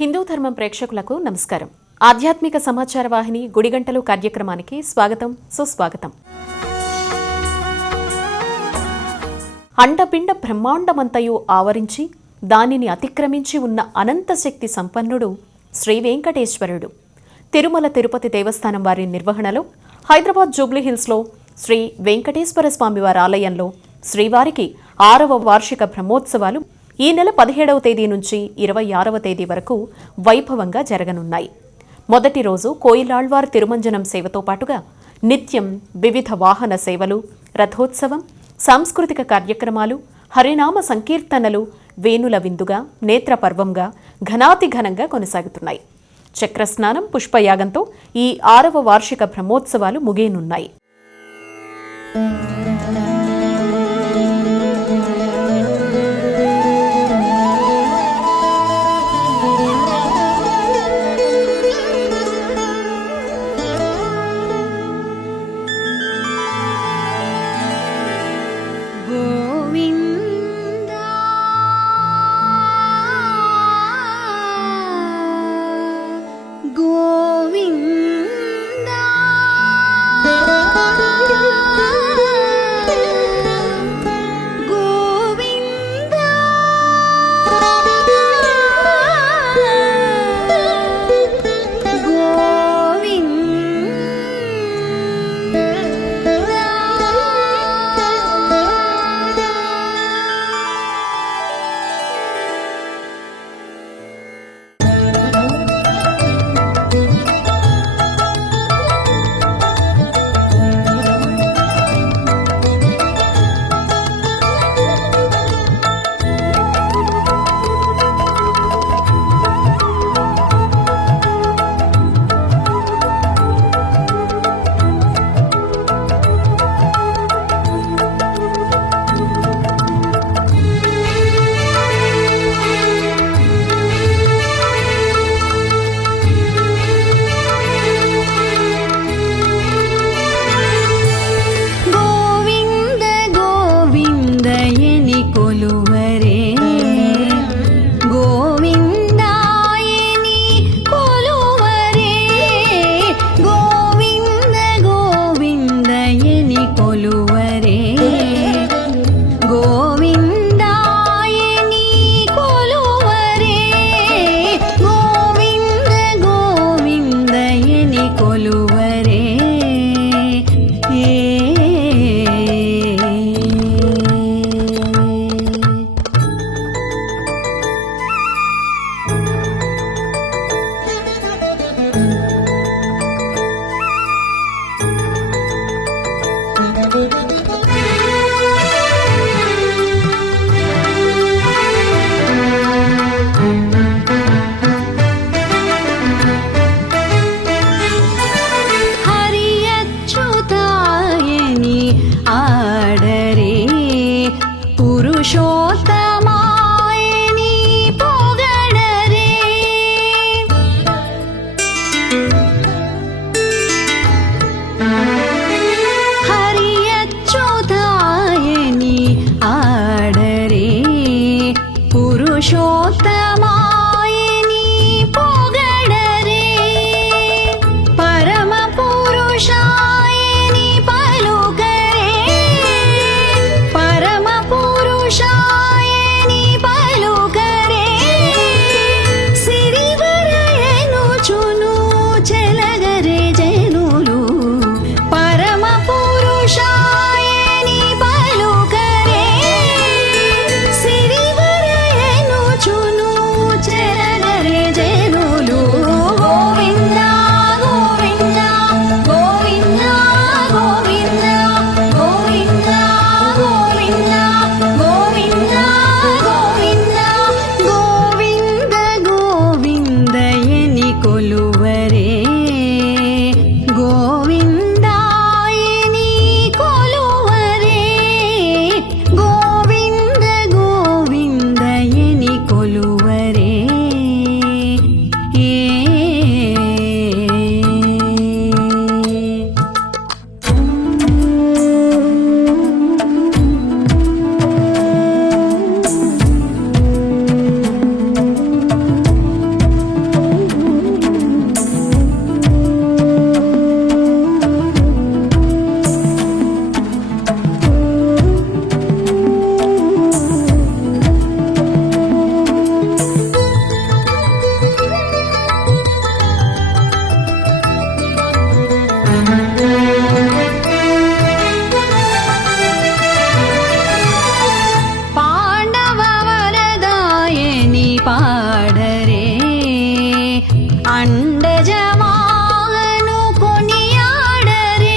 హిందూ ధర్మం ప్రేక్షకులకు నమస్కారం. ఆధ్యాత్మిక సమాచార వాహిని గుడిగంటలు కార్యక్రమానికి స్వాగతం, సుస్వాగతం. అండపిండ బ్రహ్మాండమంతయు ఆవరించి దానిని అతిక్రమించి ఉన్న అనంత శక్తి సంపన్నుడు శ్రీ వెంకటేశ్వరుడు. తిరుమల తిరుపతి దేవస్థానం వారి నిర్వహణలో హైదరాబాద్ జూబ్లీహిల్స్లో శ్రీ వెంకటేశ్వర స్వామివారి ఆలయంలో శ్రీవారికి 6వ వార్షిక బ్రహ్మోత్సవాలు ఈ నెల 17వ తేదీ నుంచి 26వ తేదీ వరకు వైభవంగా జరగనున్నాయి. మొదటి రోజు కోయిలాళ్వార్ తిరుమంజనం సేవతో పాటుగా నిత్యం వివిధ వాహన సేవలు, రథోత్సవం, సాంస్కృతిక కార్యక్రమాలు, హరినామ సంకీర్తనలు వేణుల విందుగా, నేత్రపర్వంగా ఘనాతిఘనంగా కొనసాగుతున్నాయి. చక్రస్నానం, పుష్పయాగంతో ఈ 6వ వార్షిక బ్రహ్మోత్సవాలు ముగియనున్నాయి. పాడరే అండజమాను కొనియాడరే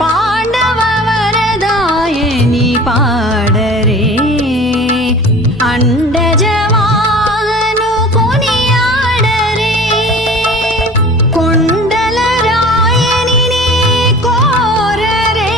పాండవ వరదాయని పాడరే అండజమాను కొనియాడరే కొండల రాయని కోరరే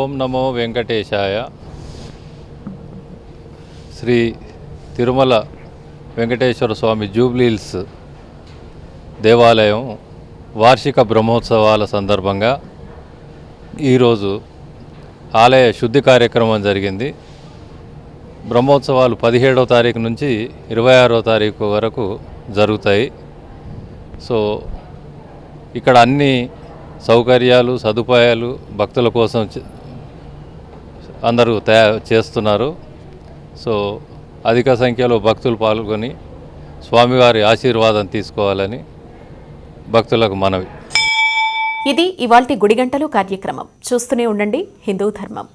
ఓం నమో వెంకటేశాయ. శ్రీ తిరుమల వెంకటేశ్వర స్వామి జూబ్లీ హిల్స్ దేవాలయం వార్షిక బ్రహ్మోత్సవాల సందర్భంగా ఈరోజు ఆలయ శుద్ధి కార్యక్రమం జరిగింది. బ్రహ్మోత్సవాలు 17వ తారీఖు నుంచి 26వ తారీఖు వరకు జరుగుతాయి. సో ఇక్కడ అన్ని సౌకర్యాలు సదుపాయాలు భక్తుల కోసం అందరూ చేస్తున్నారు. సో అధిక సంఖ్యలో భక్తులు పాల్గొని స్వామివారి ఆశీర్వాదం తీసుకోవాలని భక్తులకు మనవి. ఇది ఇవాల్టి గుడిగంటలు కార్యక్రమం. చూస్తూనే ఉండండి హిందూ ధర్మం.